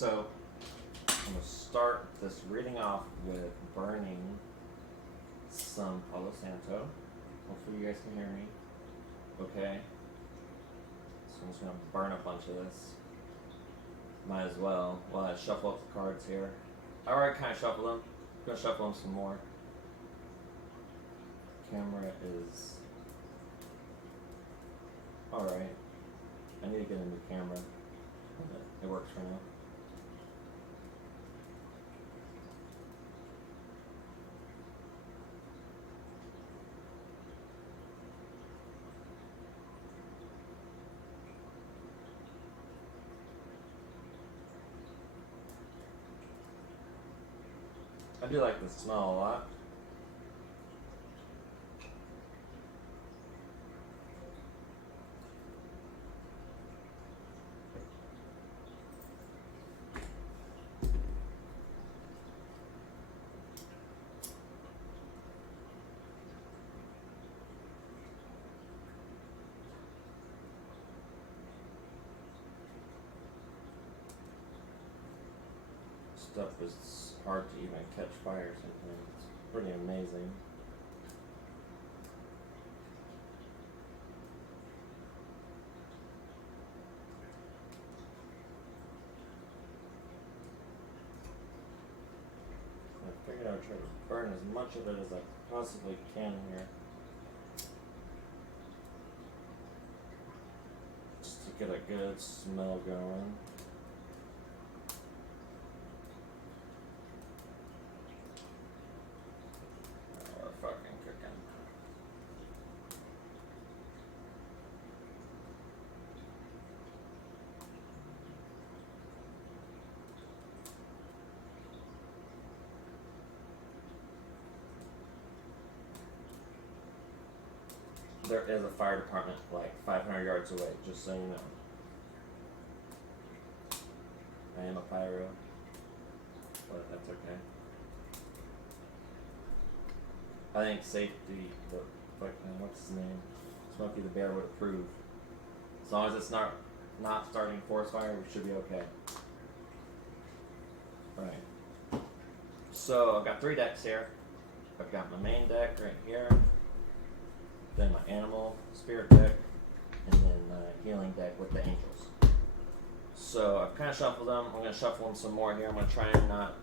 So I'm gonna start this reading off with burning some Palo Santo. Hopefully you guys can hear me. Okay. So I'm just gonna burn a bunch of this. Might as well while I shuffle up the cards here. I already kind of shuffled them. I'm gonna shuffle them some more. Camera is alright. I need to get a new camera. It works for now. I do like the smell a lot. Stuff is hard to even catch fire sometimes. It's pretty amazing. I figured I would try to burn as much of it as I possibly can here. Just to get a good smell going. There is a fire department like 500 yards away, just so you know. I am a pyro, but that's okay. I think safety, what's his name? Smokey the Bear would approve. As long as it's not starting forest fire, we should be okay. Right. So I've got 3 decks here. I've got my main deck right here. Then my animal spirit deck, and then the healing deck with the angels. So I've kind of shuffled them. I'm going to shuffle them some more here. I'm going to try and not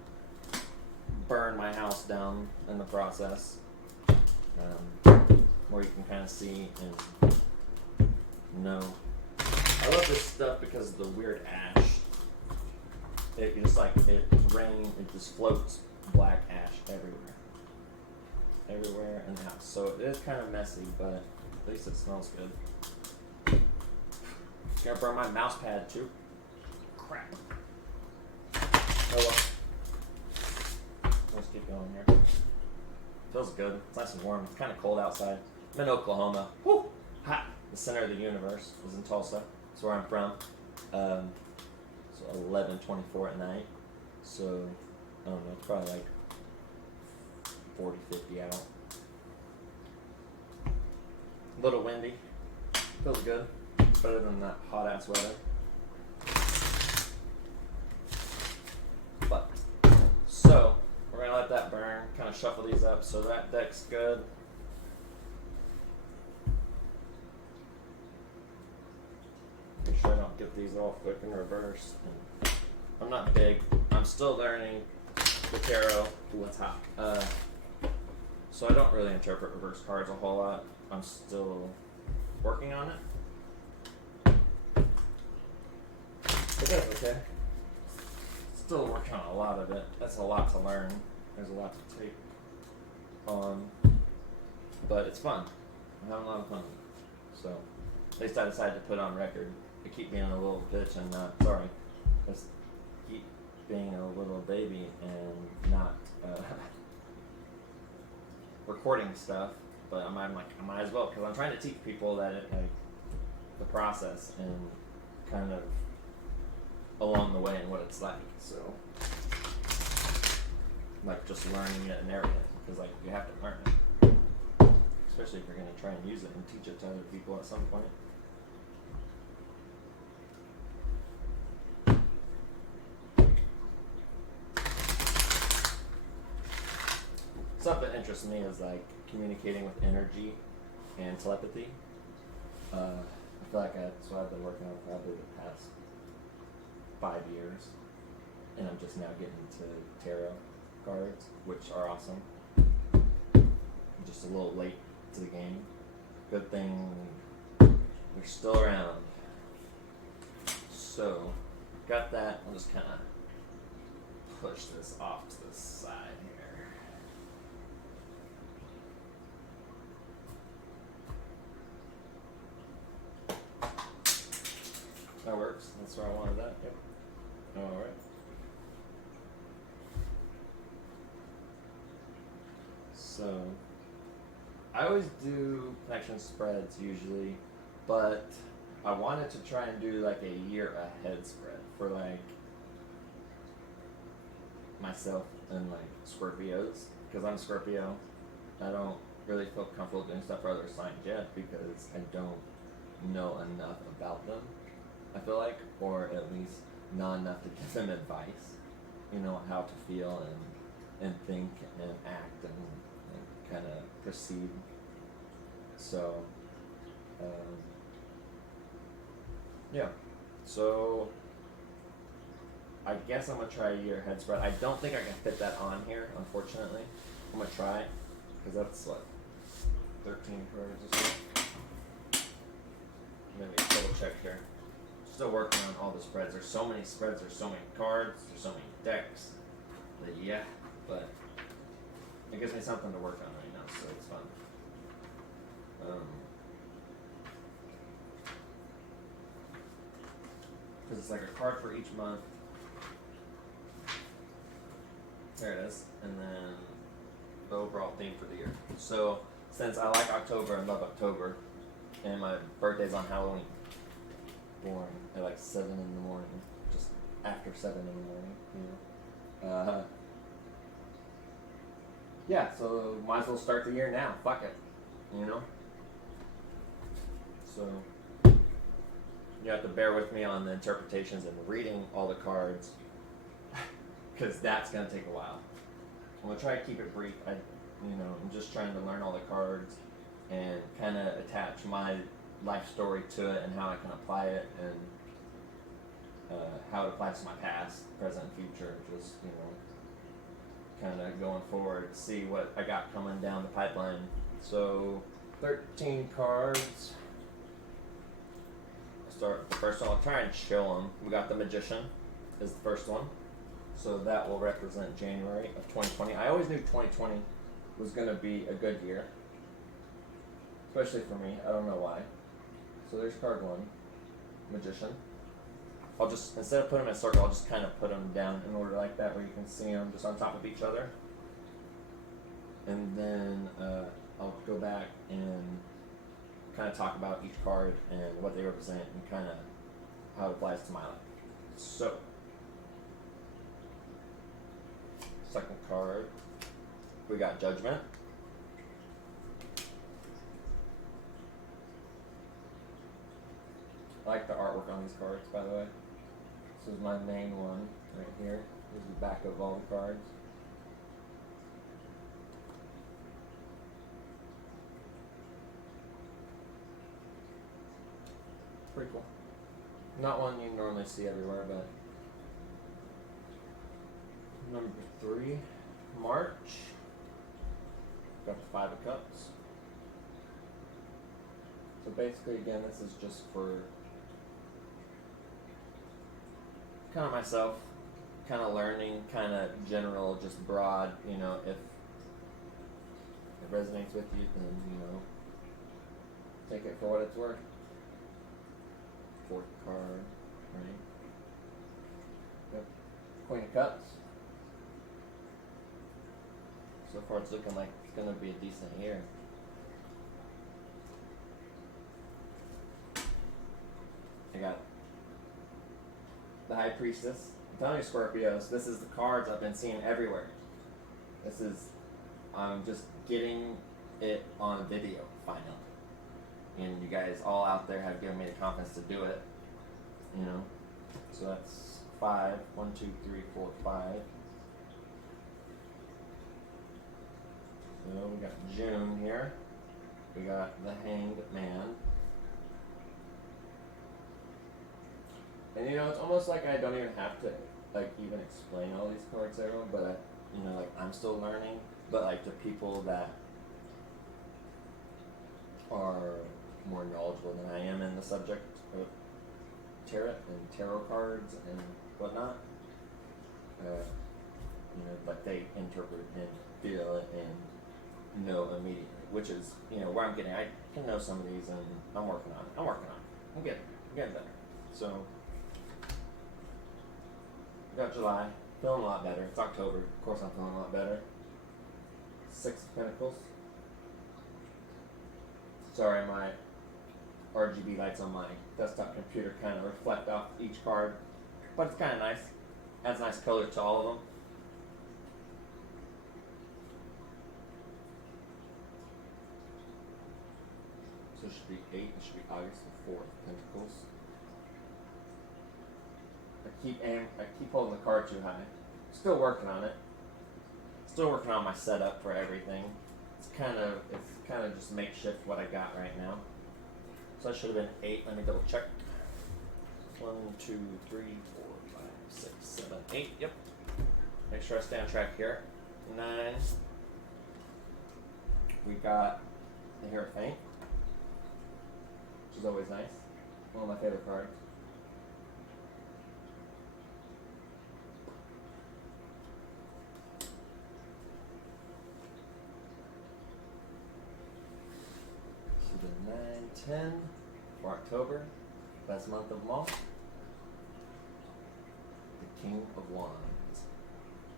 burn my house down in the process. Where you can kind of see and know. I love this stuff because of the weird ash. It just like it just floats black ash everywhere in the house. So it is kind of messy, but at least it smells good. Gonna burn my mouse pad too. Crap. Oh well. Let's keep going here. Feels good. It's nice and warm. It's kind of cold outside. I'm in Oklahoma. Woo! Hot. The center of the universe is in Tulsa. That's where I'm from. So 11:24 at night. So I don't know. It's probably like 40, 50 out. A little windy. Feels good. Better than that hot ass weather. But, so, we're going to let that burn. Kind of shuffle these up. So that deck's good. Make sure I don't get these all quick in reverse. I'm not big. I'm still learning the tarot. Ooh, it's hot. So I don't really interpret reverse cards a whole lot. I'm still working on it. But that's okay. Still working on a lot of it. That's a lot to learn. There's a lot to take on. But it's fun. I'm having a lot of fun. So at least I decided to put on record to keep being a little bitch and not sorry. Just keep being a little baby and not recording stuff, but I'm like I might as well because I'm trying to teach people that the process and kind of along the way and what it's like. So like just learning it and everything because like you have to learn it, especially if you're gonna try and use it and teach it to other people at some point. stuff that interests me is like communicating with energy and telepathy. I feel like that's what I've been working on probably the past 5 years, and I'm just now getting into tarot cards, which are awesome. I'm just a little late to the game. Good thing they're still around. So, got that. I'll just kind of push this off to the side here. That works. That's where I wanted that. Yep. Alright. So, I always do connection spreads usually, but I wanted to try and do like a year ahead spread for like myself and like Scorpios, because I'm Scorpio. I don't really feel comfortable doing stuff for other signs yet because I don't know enough about them, I feel like, or at least not enough to give them advice, you know, how to feel and think and act and kind of proceed. So, yeah. So, I guess I'm going to try a year ahead spread. I don't think I can fit that on here, unfortunately. I'm going to try, because that's what, 13 cards or so. Maybe double check here. Still working on all the spreads. There's so many spreads, there's so many cards, there's so many decks. That, yeah, but it gives me something to work on right now, so it's fun. Because it's like a card for each month. There it is. And then the overall theme for the year. So, since I like October and love October, and my birthday's on Halloween, born at like 7 in the morning, just after 7 in the morning, you know. Yeah, so might as well start the year now. Fuck it, you know. So you have to bear with me on the interpretations and reading all the cards, because that's gonna take a while. I'm gonna try to keep it brief. I'm just trying to learn all the cards and kind of attach my life story to it and how I can apply it and how it applies to my past, present, and future. Just, you know, kind of going forward, see what I got coming down the pipeline. So, 13 cards. I'll start with the first one. I'll try and show them. We got the Magician is the first one. So that will represent January of 2020. I always knew 2020 was going to be a good year. Especially for me. I don't know why. So there's card 1. Magician. I'll just, instead of putting them in a circle, I'll just kind of put them down in order like that where you can see them just on top of each other. And then I'll go back and kind of talk about each card and what they represent and kind of how it applies to my life. So, second card, we got Judgment. I like the artwork on these cards, by the way. This is my main one right here. This is the back of all the cards. Pretty cool. Not one you normally see everywhere, but number 3, March. Got the 5 of Cups. So basically, again, this is just for kind of myself, kind of learning, kind of general, just broad, you know, if it resonates with you, then, you know, take it for what it's worth. 4th card, right? Yep. Queen of Cups. So far it's looking like it's going to be a decent year. I got the High Priestess. I'm telling you, Scorpios, this is the cards I've been seeing everywhere. This is, I'm just getting it on video, finally. And you guys all out there have given me the confidence to do it. You know? So that's 5. 1, 2, 3, 4, 5. So we got June here. We got the Hanged Man. And you know, it's almost like I don't even have to like even explain all these cards to everyone, but I'm still learning. But like the people that are more knowledgeable than I am in the subject of tarot and tarot cards and whatnot, like they interpret and feel it and know immediately, which is where I'm getting. I can know some of these, and I'm working on it. I'm getting better. So. Got July, feeling a lot better. It's October, of course I'm feeling a lot better. Six of Pentacles. Sorry, my RGB lights on my desktop computer kind of reflect off each card, but it's kind of nice. Adds nice color to all of them. So it should be 8, it should be August the 4th, Pentacles. I keep holding the card too high. Still working on it. Still working on my setup for everything. It's kind of just makeshift what I got right now. So that should have been 8. Let me double check. 1, 2, 3, 4, 5, 6, 7, 8. Yep. Make sure I stay on track here. 9. We got the Hierophant, which is always nice. One of my favorite cards. So the 9, 10 for October, best month of them all. The King of Wands.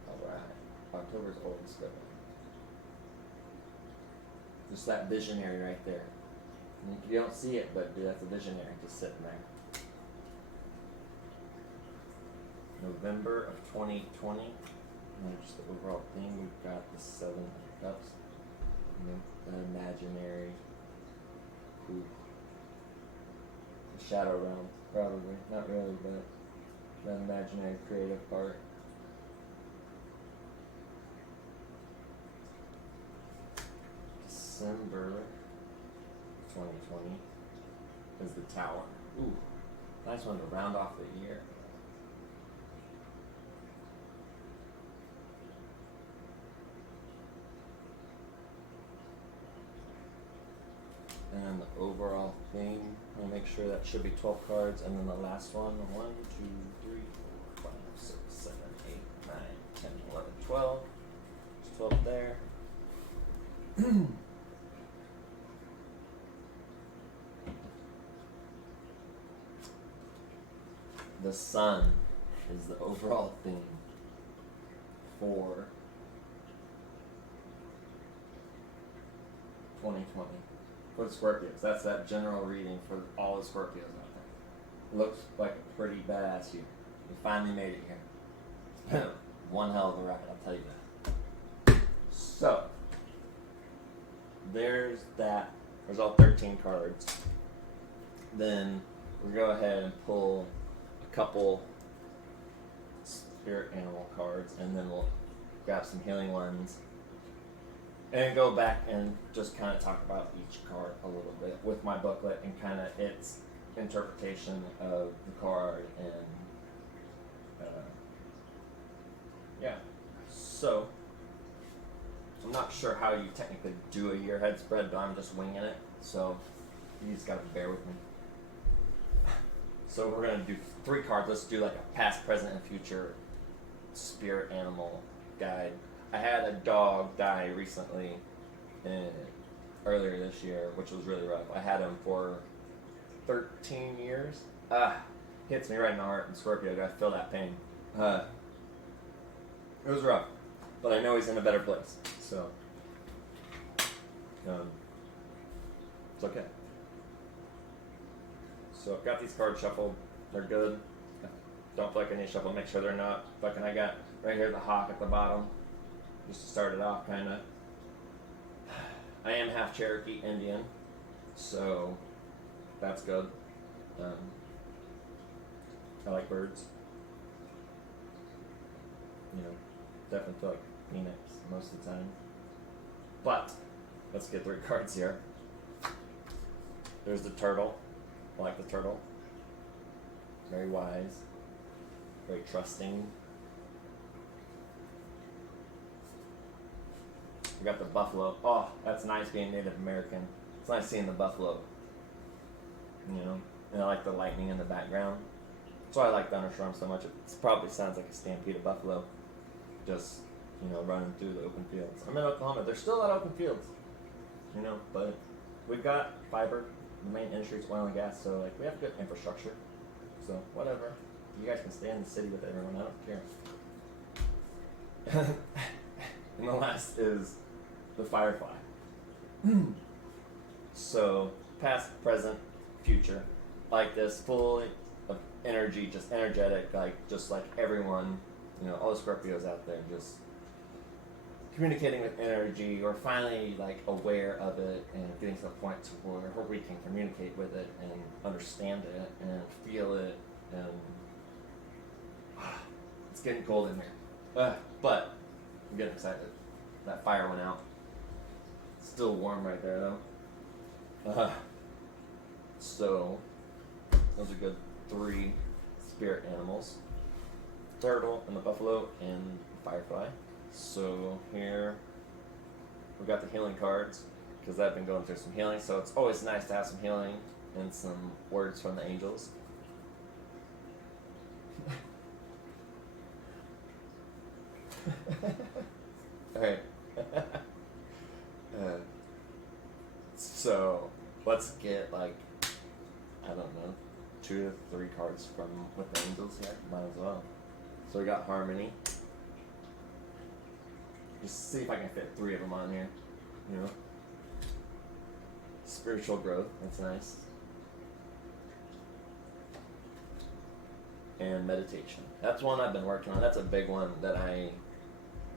Alright, October's always good. Just that visionary right there. You don't see it, but dude, that's a visionary just sitting there. November of 2020. And just the overall theme, we've got the 7 of Cups. The imaginary. Ooh. The shadow realm, probably. Not really, but the imaginary creative part. December 2020 is the Tower. Ooh, nice one to round off the year. And then the overall theme, I'll make sure that should be 12 cards. And then the last one, 1, 2, 3, 4, 5, 6, 7, 8, 9, 10, 11, 12. There's 12 there. The Sun is the overall theme for 2020. For the Scorpios. That's that general reading for all the Scorpios out there. Looks like a pretty badass year. We finally made it here. It's been one hell of a ride, I'll tell you that. So, there's that. There's all 13 cards. Then we'll go ahead and pull a couple spirit animal cards, and then we'll grab some healing ones. And go back and just kind of talk about each card a little bit with my booklet and kind of its interpretation of the card and yeah. So I'm not sure how you technically do a year head spread, but I'm just winging it. So you just gotta bear with me. So we're gonna do 3 cards. Let's do like a past, present, and future spirit animal guide. I had a dog die recently, earlier this year, which was really rough. I had him for 13 years. Hits me right in the heart. In Scorpio, I gotta feel that pain. It was rough, but I know he's in a better place, so it's okay. So I've got these cards shuffled. They're good. Don't feel like I need to shuffle. Make sure they're not. Fucking, I got right here the hawk at the bottom. Just to start it off, kind of. I am half Cherokee Indian, so that's good. I like birds. Definitely feel like Phoenix most of the time. But let's get 3 cards here. There's the turtle. I like the turtle. Very wise. Very trusting. We got the buffalo. Oh, that's nice being Native American. It's nice seeing the buffalo. You know? And I like the lightning in the background. That's why I like thunderstorms so much. It probably sounds like a stampede of buffalo. Just, you know, running through the open fields. I'm in Oklahoma. There's still a lot of open fields. You know, but we've got fiber. The main industry is oil and gas, so like we have good infrastructure. So whatever. You guys can stay in the city with everyone. I don't care. And the last is the firefly. So past, present, future, like this, full of energy, just energetic, just like everyone, you know, all the Scorpios out there, just communicating with energy, or finally like aware of it and getting to the point to where we can communicate with it and understand it and feel it, and it's getting cold in here. But I'm getting excited. That fire went out. Still warm right there though. So those are good 3 spirit animals: turtle and the buffalo and the firefly. So here we got the healing cards, because I've been going through some healing, so it's always nice to have some healing and some words from the angels. Alright. So let's get like, I don't know, 2 to 3 cards from with the angels here. Might as well. So we got harmony. Just see if I can fit 3 of them on here. You know. Spiritual growth. That's nice. And meditation. That's one I've been working on. That's a big one that I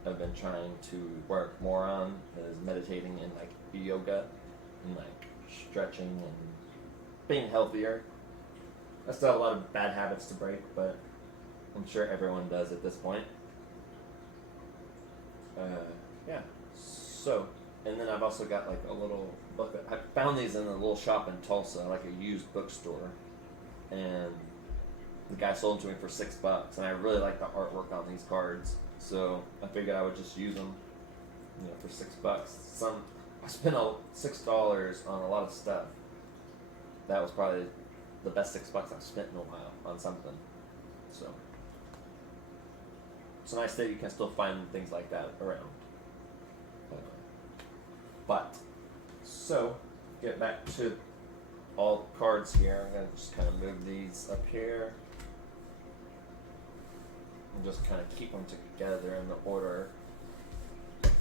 have been trying to work more on, is meditating and like yoga and like stretching and being healthier. I still have a lot of bad habits to break, but I'm sure everyone does at this point. Yeah. So, and then I've also got like a little book. I found these in a little shop in Tulsa, like a used bookstore, and the guy sold them to me for $6, and I really like the artwork on these cards, so I figured I would just use them, you know, for $6. I spent $6 on a lot of stuff. That was probably the best $6 I've spent in a while on something. So it's nice that you can still find things like that around. But so get back to all cards here. I'm gonna just kind of move these up here and just kind of keep them together in the order that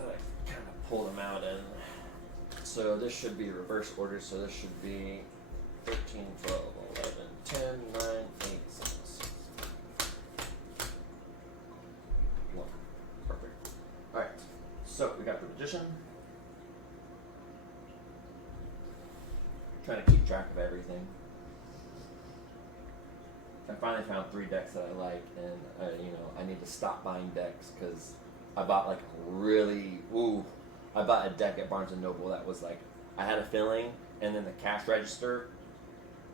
I kind of pull them out in. So this should be reverse order. So this should be 13, 12, 11, 10, 9, 8, 7, 6. 1. Perfect. Alright. So we got the Magician. Trying to keep track of everything. I finally found 3 decks that I like, and I need to stop buying decks, because I bought like I bought a deck at Barnes & Noble that was like, I had a feeling, and then the cash register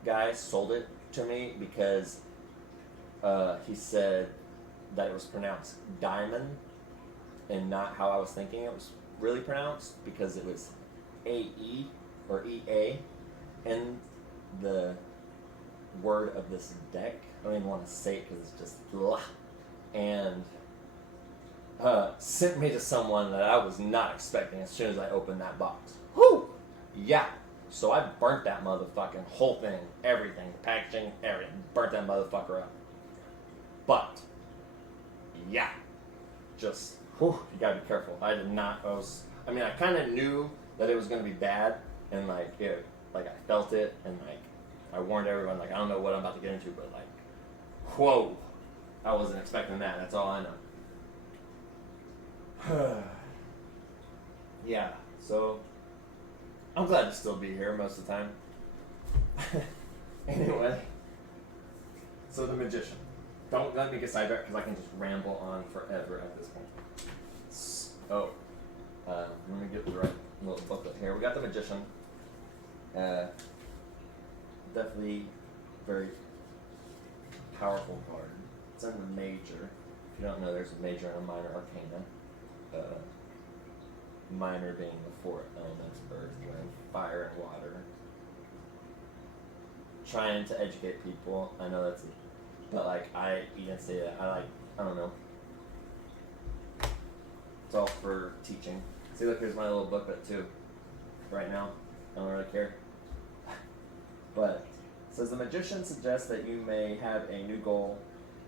guy sold it to me because he said that it was pronounced diamond and not how I was thinking it was really pronounced, because it was AE or EA in the word of this deck. I don't even want to say it because it's just blah. And sent me to someone that I was not expecting as soon as I opened that box. Whew! Yeah. So I burnt that motherfucking whole thing, everything, the packaging, everything. Burnt that motherfucker up. But, yeah. Just, you gotta be careful. I kind of knew that it was gonna be bad, and I felt it, and I warned everyone, I don't know what I'm about to get into, but whoa, I wasn't expecting that. That's all I know. Yeah, so I'm glad to still be here most of the time. Anyway, so the Magician. Don't let me get sidetracked, because I can just ramble on forever at this point. Oh, let me get the right little booklet here. We got the Magician. Definitely very powerful card. It's in the major. If you don't know, there's a major and a minor arcana. Minor being the four elements: earth, wind, fire, and water. Trying to educate people. I know that's, but like you didn't say that. I don't know. It's all for teaching. See, look, here's my little booklet too. Right now, I don't really care. But it says the Magician suggests that you may have a new goal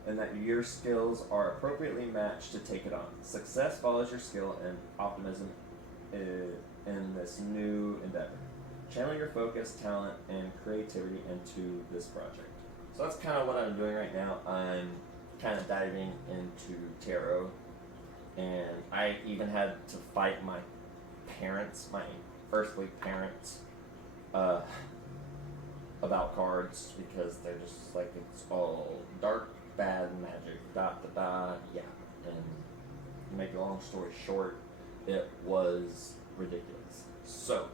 and that your skills are appropriately matched to take it on. Success follows your skill and optimism in this new endeavor. Channel your focus, talent, and creativity into this project. So that's kind of what I'm doing right now. I'm kind of diving into tarot, and I even had to fight my parents, my earthly parents, about cards because they're just like, it's all dark, bad magic, yeah. And to make a long story short, it was ridiculous. So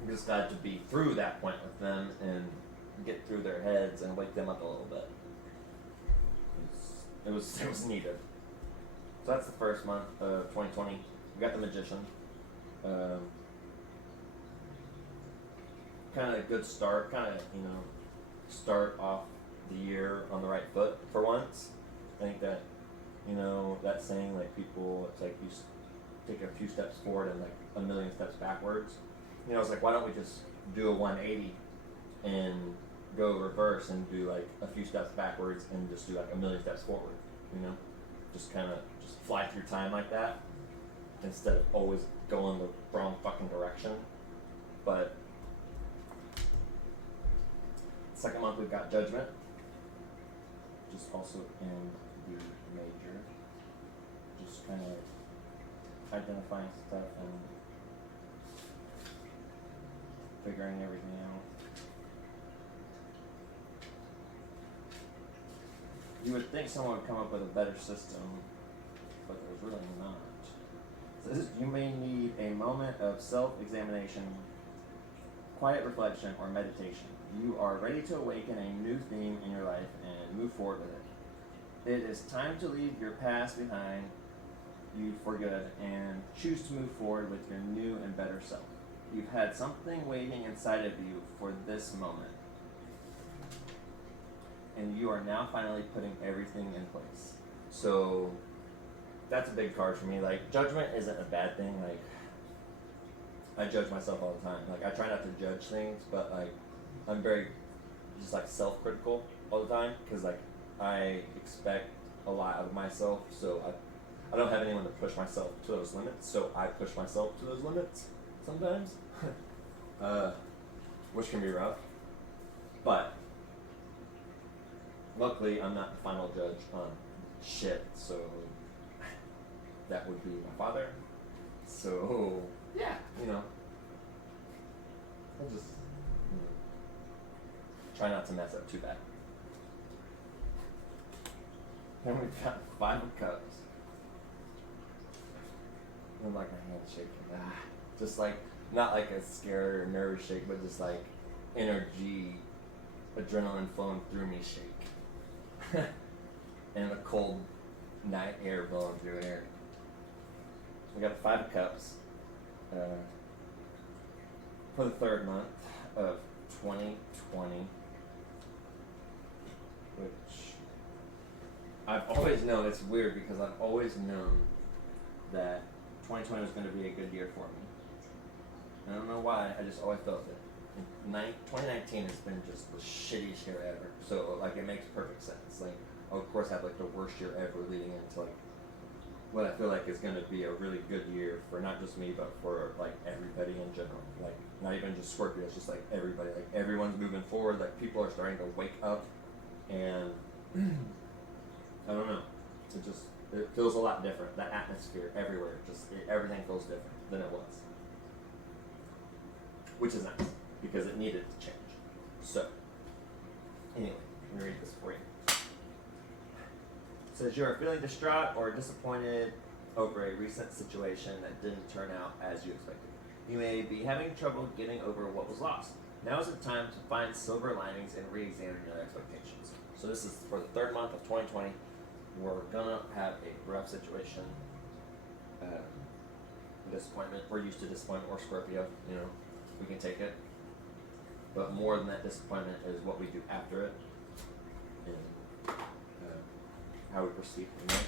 I'm just glad to be through that point with them and get through their heads and wake them up a little bit. It was needed. So that's the first month of 2020. We got the Magician. Kind of a good start. Kind of, start off the year on the right foot for once. I think that, that saying, like, people, it's like you take a few steps forward and like a million steps backwards. It's like, why don't we just do a 180 and go reverse and do like a few steps backwards and just do like a million steps forward, just kind of just fly through time like that instead of always going the wrong fucking direction. But second month we've got Judgment, just also in the major, just kind of identifying stuff and figuring everything out. You would think someone would come up with a better system, but there's really not. So this is, you may need a moment of self-examination, quiet reflection, or meditation. You are ready to awaken a new theme in your life and move forward with it. It is time to leave your past behind you for good and choose to move forward with your new and better self. You've had something waiting inside of you for this moment, and you are now finally putting everything in place. So that's a big card for me. Like, judgment isn't a bad thing. Like, I judge myself all the time. Like, I try not to judge things, but like, I'm very just like self-critical all the time because like I expect a lot of myself. So I don't have anyone to push myself to those limits. So I push myself to those limits sometimes, which can be rough. But luckily, I'm not the final judge on shit. So that would be my father. So yeah, I'll just try not to mess up too bad. Then we've got 5 of Cups. I like my hand shaking. Just like, not like a scared or nervous shake, but just like energy, adrenaline flowing through me shake. And a cold night air blowing through air. We got the 5 of Cups for the third month of 2020, which I've always known. It's weird because I've always known that 2020 was going to be a good year for me. I don't know why, I just always felt it. 2019 has been just the shittiest year ever, so like it makes perfect sense. Like, I'll of course have like the worst year ever leading into like what I feel like is going to be a really good year for not just me, but for like everybody in general. Like, not even just Scorpios, just like everybody. Like, everyone's moving forward. Like, people are starting to wake up, and I don't know. It feels a lot different. That atmosphere everywhere, everything feels different than it was, which is nice because it needed to change. So, anyway, let me read this for you. says you are feeling distraught or disappointed over a recent situation that didn't turn out as you expected. You may be having trouble getting over what was lost. Now is the time to find silver linings and re-examine your expectations. So this is for the third month of 2020. We're gonna have a rough situation. Disappointment. We're used to disappointment or Scorpio. You know, we can take it. But more than that disappointment is what we do after it, and how we proceed from there.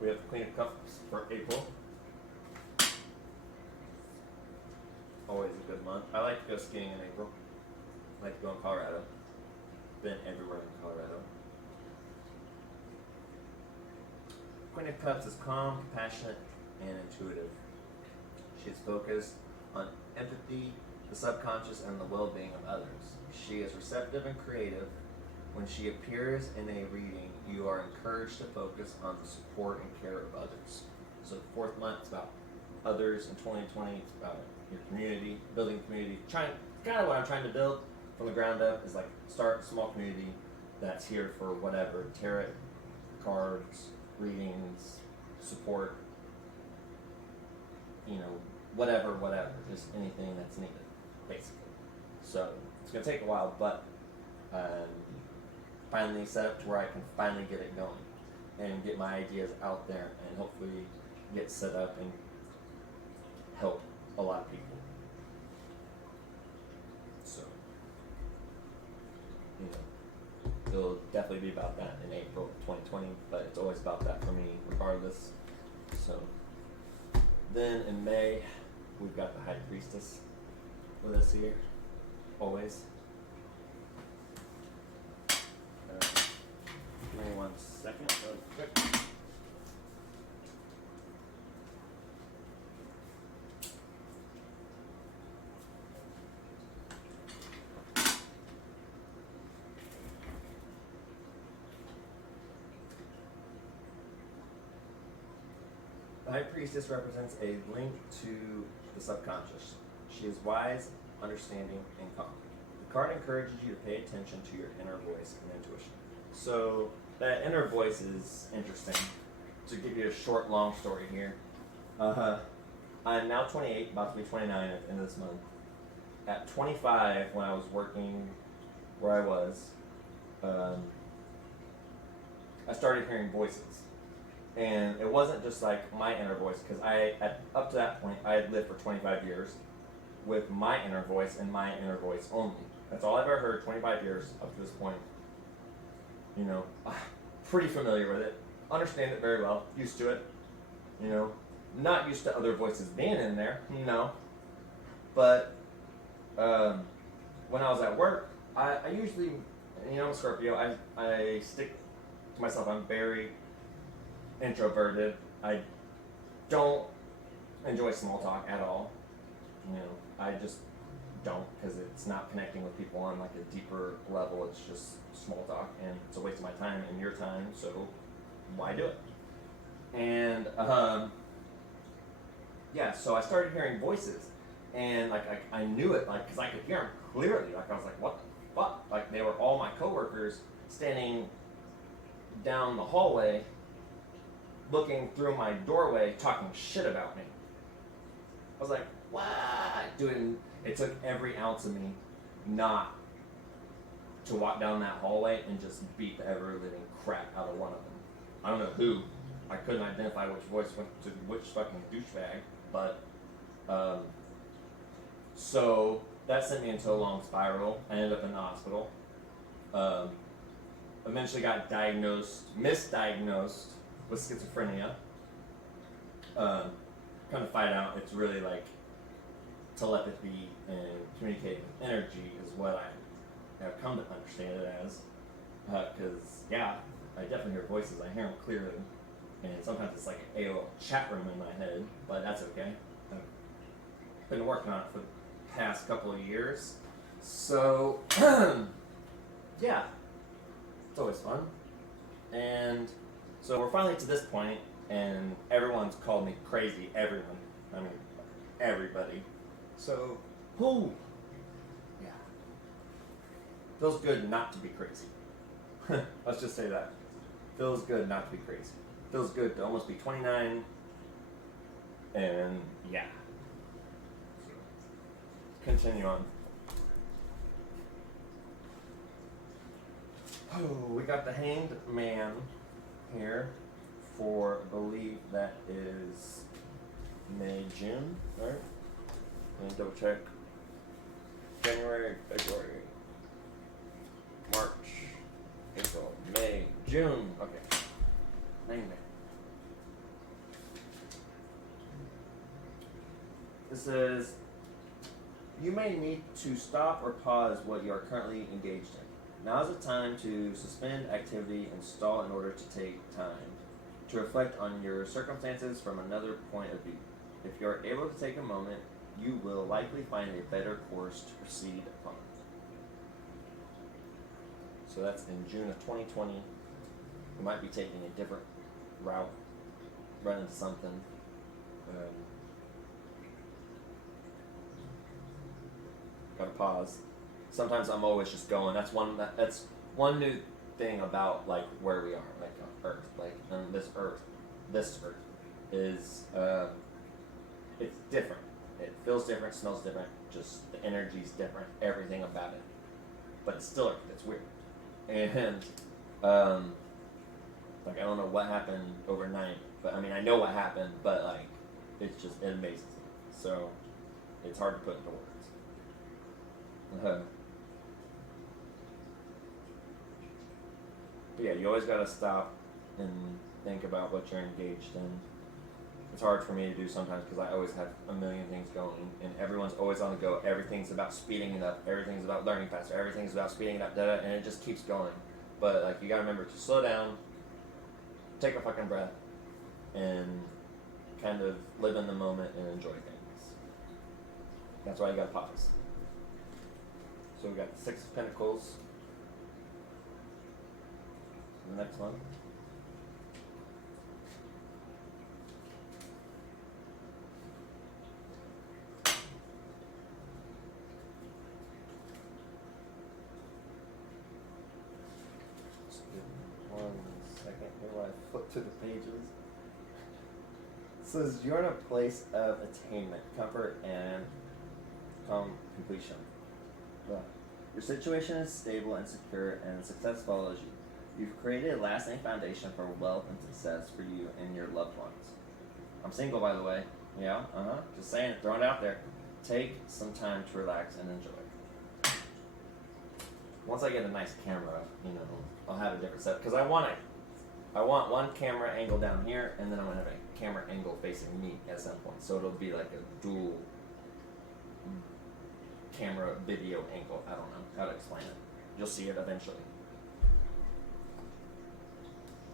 We have the Queen of Cups for April. Always a good month. I like to go skiing in April. I like to go in Colorado. Been everywhere in Colorado. Queen of Cups is calm, compassionate, and intuitive. She is focused on empathy, the subconscious, and the well-being of others. She is receptive and creative. When she appears in a reading, you are encouraged to focus on the support and care of others. So the fourth month is about others. In 2020, it's about your community, building community. Kind of what I'm trying to build from the ground up is like start a small community that's here for whatever, tarot, cards, readings, support, you know, whatever, just anything that's needed, basically. So it's gonna take a while, but finally set up to where I can finally get it going and get my ideas out there and hopefully get set up and help a lot of people. So, you know, it'll definitely be about that in April 2020, but it's always about that for me regardless. So then in May, we've got the High Priestess with us here, always. Give me 1 second, really quick. The High Priestess represents a link to the subconscious. She is wise, understanding, and calm. The card encourages you to pay attention to your inner voice and intuition. So that inner voice is interesting. To give you a short, long story here. I'm now 28, about to be 29 at the end of this month. At 25, when I was working where I was, I started hearing voices. And it wasn't just like my inner voice, because up to that point, I had lived for 25 years with my inner voice and my inner voice only. That's all I've ever heard, 25 years up to this point. You know, pretty familiar with it, understand it very well, used to it. You know, not used to other voices being in there, no. But when I was at work, I usually, you know, I'm a Scorpio, I stick to myself. I'm very introverted. I don't enjoy small talk at all. You know, I just don't, because it's not connecting with people on like a deeper level. It's just small talk, and it's a waste of my time and your time, so why do it? And yeah, so I started hearing voices, and like I knew it, like, because I could hear them clearly. Like, I was like, what the fuck? Like, they were all my coworkers standing down the hallway looking through my doorway talking shit about me. I was like, what? Dude, it took every ounce of me not to walk down that hallway and just beat the ever-living crap out of one of them. I don't know who. I couldn't identify which voice went to which fucking douchebag, but so that sent me into a long spiral. I ended up in the hospital. Eventually got misdiagnosed with schizophrenia. Kind of find out it's really like telepathy and communicating with energy is what I have come to understand it as. Because, yeah, I definitely hear voices. I hear them clearly. And sometimes it's like an AOL chat room in my head, but that's okay. I've been working on it for the past couple of years. So, yeah, it's always fun. And so we're finally to this point, and everyone's called me crazy. Everyone. I mean, everybody. So, yeah. Feels good not to be crazy. Let's just say that. Feels good not to be crazy. Feels good to almost be 29. And yeah. Continue on. Oh, we got the Hanged Man here for, I believe that is May, June, right? Let me double check. January, February, March, April, May, June. Okay. Hanged Man. It says, you may need to stop or pause what you are currently engaged in. Now is the time to suspend activity and stall in order to take time to reflect on your circumstances from another point of view. If you are able to take a moment, you will likely find a better course to proceed upon. So that's in June of 2020. You might be taking a different route, run into something. Gotta pause. Sometimes I'm always just going. That's one new thing about like where we are, like on Earth, like on this Earth is it's different. It feels different, smells different. Just the energy's different. Everything about it, but it's still Earth. It's weird, and like I don't know what happened overnight, but I mean I know what happened, but like it amazes me. So it's hard to put into words. But yeah, you always gotta stop and think about what you're engaged in. It's hard for me to do sometimes because I always have a million things going, and everyone's always on the go. Everything's about speeding it up. Everything's about learning faster. Everything's about speeding it up, and it just keeps going. But like you gotta remember to slow down, take a fucking breath, and kind of live in the moment and enjoy things. That's why you gotta pause. So we got the Six of Pentacles. The next one. Just give me 1 second here while I flip through the pages. It says you're in a place of attainment, comfort, and completion. Your situation is stable and secure, and success follows you. You've created a lasting foundation for wealth and success for you and your loved ones. I'm single, by the way. Yeah, just saying it, throwing it out there. Take some time to relax and enjoy. Once I get a nice camera, I'll have a different setup. Because I want one camera angle down here, and then I'm going to have a camera angle facing me at some point. So it'll be like a dual camera video angle. I don't know how to explain it. You'll see it eventually.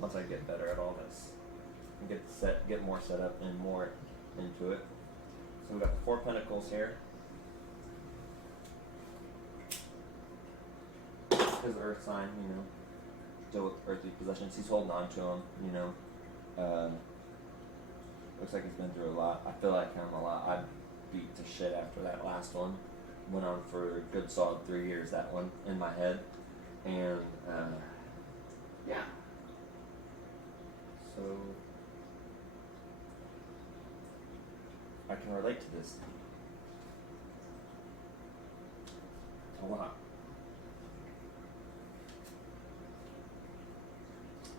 Once I get better at all this. And get more set up and more into it. So we've got the Four of Pentacles here. His earth sign, still with earthly possessions. He's holding on to them, looks like he's been through a lot. I feel like him a lot. I beat to shit after that last one. Went on for a good solid 3 years, that one, in my head. And, yeah. So, I can relate to this a lot.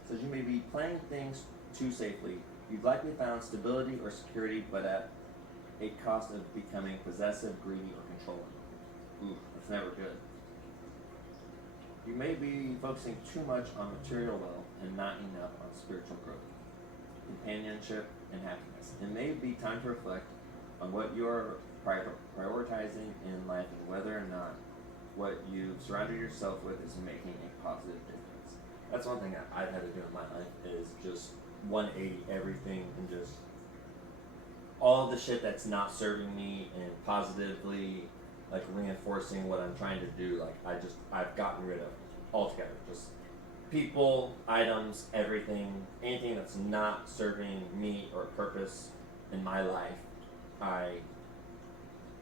Says you may be playing things too safely. You've likely found stability or security, but at a cost of becoming possessive, greedy, or controlling. Ooh, that's never good. You may be focusing too much on material wealth and not enough on spiritual growth, companionship, and happiness. It may be time to reflect on what you're prioritizing in life and whether or not what you've surrounded yourself with is making a positive difference. That's one thing that I've had to do in my life is just 180 everything and just all the shit that's not serving me and positively like reinforcing what I'm trying to do, like I've gotten rid of altogether. Just people, items, anything that's not serving me or purpose in my life, I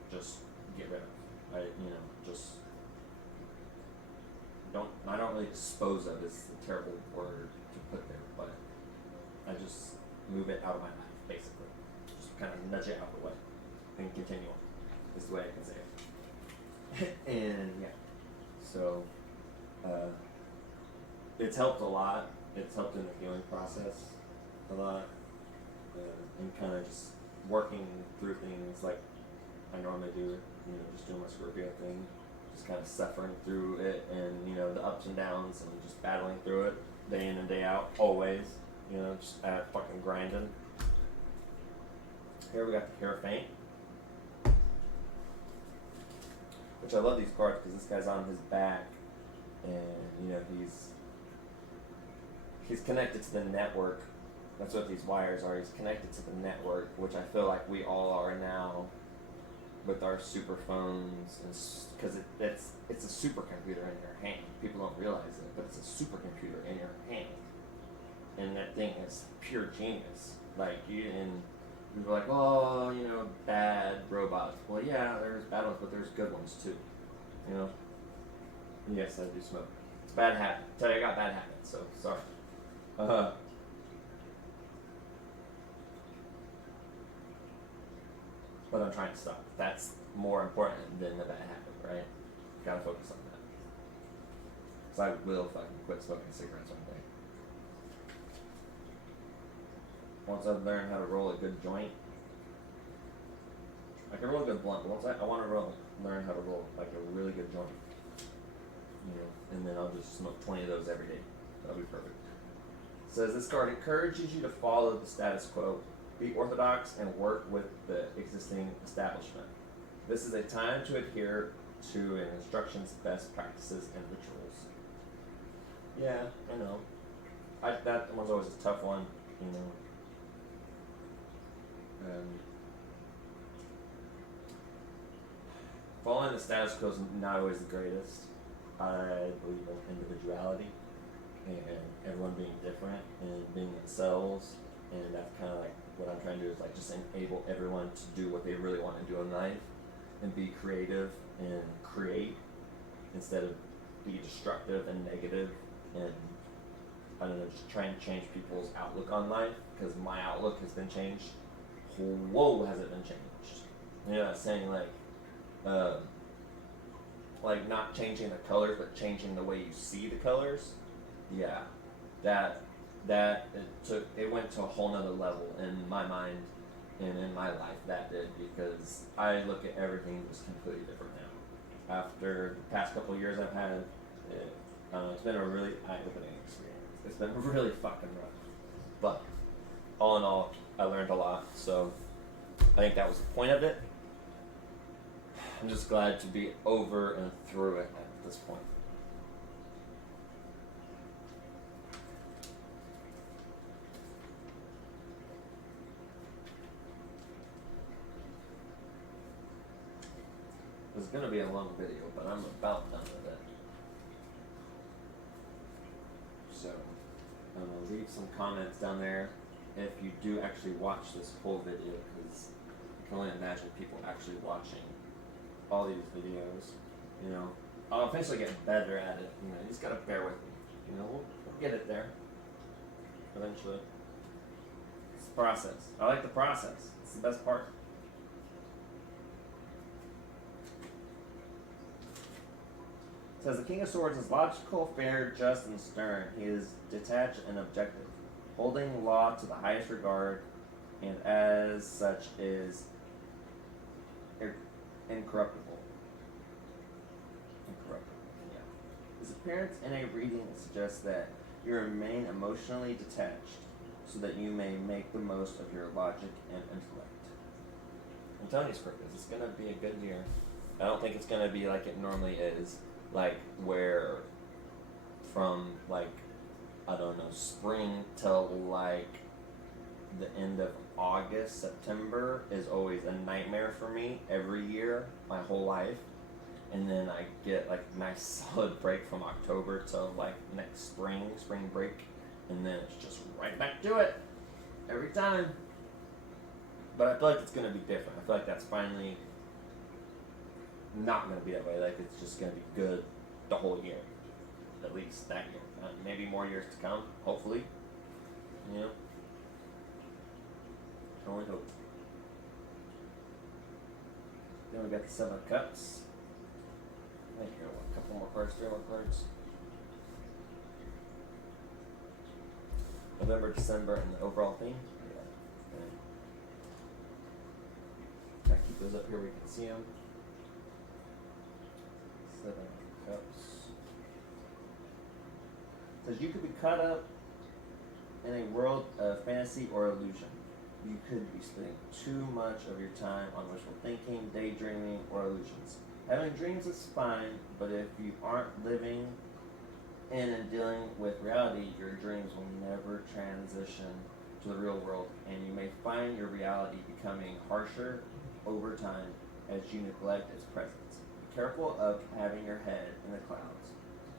just get rid of. Just I don't really dispose of is a terrible word to put there, but I just move it out of my life, basically. Just kind of nudge it out of the way and continue on. Is the way I can say it. And yeah, so it's helped a lot. It's helped in the healing process a lot, and kind of just working through things like I normally do. Just doing my Scorpio thing, just kind of suffering through it, and the ups and downs, and just battling through it day in and day out, always. Just fucking grinding. Here we got the Hierophant, which I love these cards because this guy's on his back, and he's connected to the network. That's what these wires are. He's connected to the network, which I feel like we all are now with our super phones, because it's a supercomputer in your hand. People don't realize it, but it's a supercomputer in your hand, and that thing is pure genius. Like people are like, oh, bad robots. Well, yeah, there's bad ones, but there's good ones too. Yes, I do smoke. It's a bad habit. I tell you, I got bad habits, so sorry. But I'm trying to stop. That's more important than the bad habit, right? Gotta focus on that. Because I will fucking quit smoking cigarettes one day. Once I've learned how to roll a good joint, I can roll a good blunt, but I want to learn how to roll like a really good joint. And then I'll just smoke 20 of those every day. That'll be perfect. It says this card encourages you to follow the status quo, be orthodox, and work with the existing establishment. This is a time to adhere to an instruction's best practices and rituals. Yeah, I know. That one's always a tough one, Following the status quo is not always the greatest. I believe in individuality and everyone being different and being themselves, and that's kind of like what I'm trying to do is like just enable everyone to do what they really want to do in life and be creative and create instead of be destructive and negative, and I don't know, just try and change people's outlook on life, because my outlook has been changed. Whoa, has it been changed? Saying like not changing the colors, but changing the way you see the colors. Yeah, that it went to a whole nother level in my mind and in my life. That did, because I look at everything just completely different now. After the past couple of years I've had, it's been a really eye-opening experience. It's been really fucking rough, but all in all, I learned a lot. So I think that was the point of it. I'm just glad to be over and through it at this point. It's going to be a long video, but I'm about done with it. So, I'm going to leave some comments down there if you do actually watch this whole video, because I can only imagine people actually watching all these videos. I'll eventually get better at it. You just gotta bear with me. We'll get it there eventually. It's the process. I like the process. It's the best part. It says the King of Swords is logical, fair, just, and stern. He is detached and objective, holding law to the highest regard, and as such is incorruptible. His appearance in a reading suggests that you remain emotionally detached so that you may make the most of your logic and intellect. I'm telling you, Scorpios, it's going to be a good year. I don't think it's going to be like it normally is, like where from I don't know, spring till the end of August, September is always a nightmare for me every year, my whole life. And then I get a nice solid break from October till next spring break, and then it's just right back to it every time. But I feel like it's gonna be different. I feel like that's finally not gonna be that way. It's just gonna be good the whole year. at least that year. Maybe more years to come, hopefully. You know? Can only hope. Then we got the Seven of Cups. Right here, a couple more cards, 3 more cards. November, December, and the overall theme. Yeah. Okay. I keep those up here where you can see them. 7 of Cups. It says you could be caught up in a world of fantasy or illusion. You could be spending too much of your time on wishful thinking, daydreaming, or illusions. Having dreams is fine, but if you aren't living in and dealing with reality, your dreams will never transition to the real world, and you may find your reality becoming harsher over time as you neglect its presence. Be careful of having your head in the clouds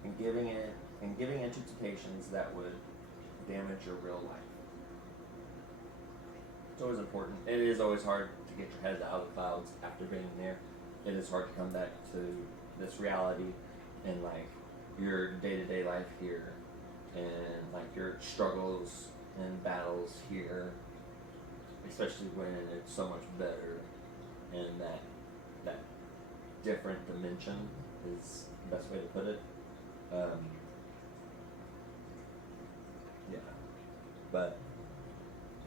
and giving into temptations that would damage your real life. It's always important. It is always hard to get your head out of the clouds after being there. It is hard to come back to this reality and like your day-to-day life here and like your struggles and battles here, especially when it's so much better and that different dimension is the best way to put it. Yeah, but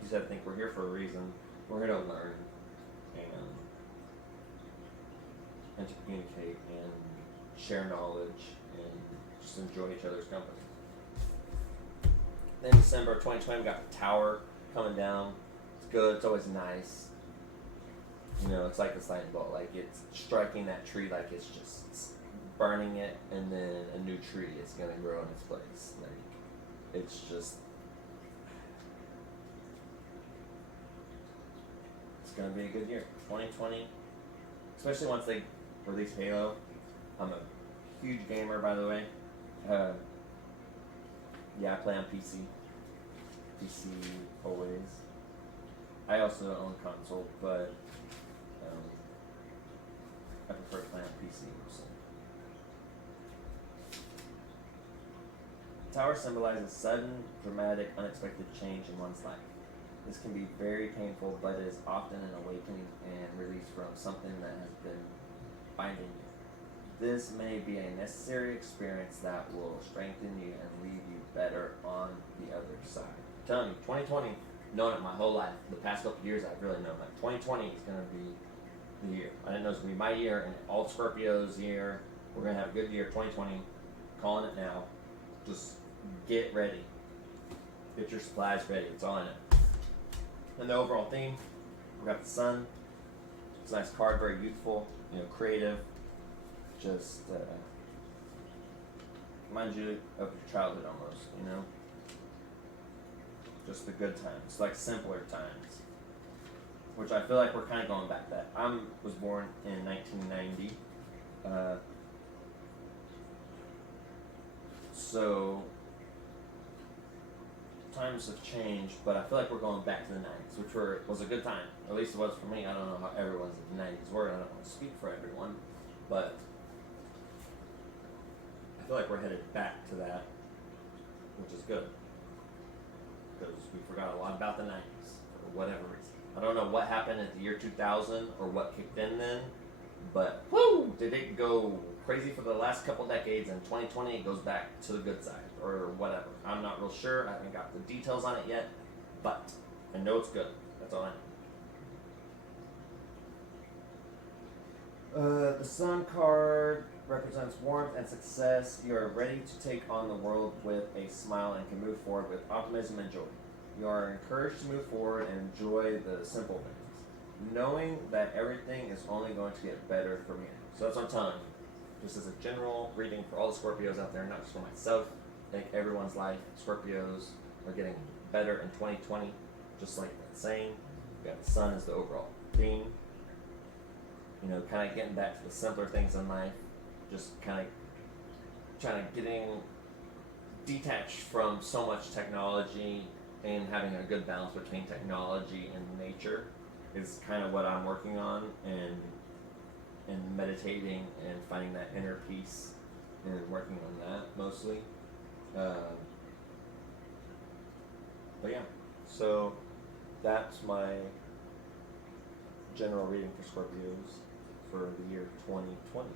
you said I think we're here for a reason. We're here to learn and to communicate and share knowledge and just enjoy each other's company. Then December 2020, we got the tower coming down. It's good. It's always nice. You know, it's like this lightning bolt. Like it's striking that tree, like it's just burning it, and then a new tree is gonna grow in its place. Like it's just. It's gonna be a good year. 2020, especially once they release Halo. I'm a huge gamer, by the way. Yeah, I play on PC. PC always. I also own a console, but I prefer to play on PC. So. The tower symbolizes sudden, dramatic, unexpected change in one's life. This can be very painful, but it is often an awakening and release from something that has been binding you. This may be a necessary experience that will strengthen you and leave you better on the other side. I'm telling you, 2020, known it my whole life. The past couple of years, I've really known that 2020 is going to be the year. I didn't know it was going to be my year and all Scorpios' year. We're going to have a good year, 2020. Calling it now. Just get ready. Get your supplies ready. It's all in it. And the overall theme, we got the sun. It's a nice card, very youthful, creative. Just reminds you of your childhood almost, Just the good times, like simpler times, which I feel like we're kind of going back to that. I was born in 1990, so times have changed, but I feel like we're going back to the 90s, which was a good time. At least it was for me. I don't know how everyone's in the 90s were. I don't want to speak for everyone, but I feel like we're headed back to that, which is good. Because we forgot a lot about the 90s for whatever reason. I don't know what happened at the year 2000 or what kicked in then, but whoo, did it go crazy for the last couple decades, and 2020 it goes back to the good side or whatever. I'm not real sure. I haven't got the details on it yet, but I know it's good. That's all I know. The Sun card represents warmth and success. You are ready to take on the world with a smile and can move forward with optimism and joy. You are encouraged to move forward and enjoy the simple things, knowing that everything is only going to get better from here. So that's what I'm telling you. Just as a general reading for all the Scorpios out there, not just for myself. I think everyone's life, Scorpios, are getting better in 2020, just like that saying. We got the sun as the overall theme. Kind of getting back to the simpler things in life. Just kind of trying to getting detached from so much technology and having a good balance between technology and nature is kind of what I'm working on, and meditating and finding that inner peace and working on that mostly. But yeah, so that's my general reading for Scorpios for the year 2020.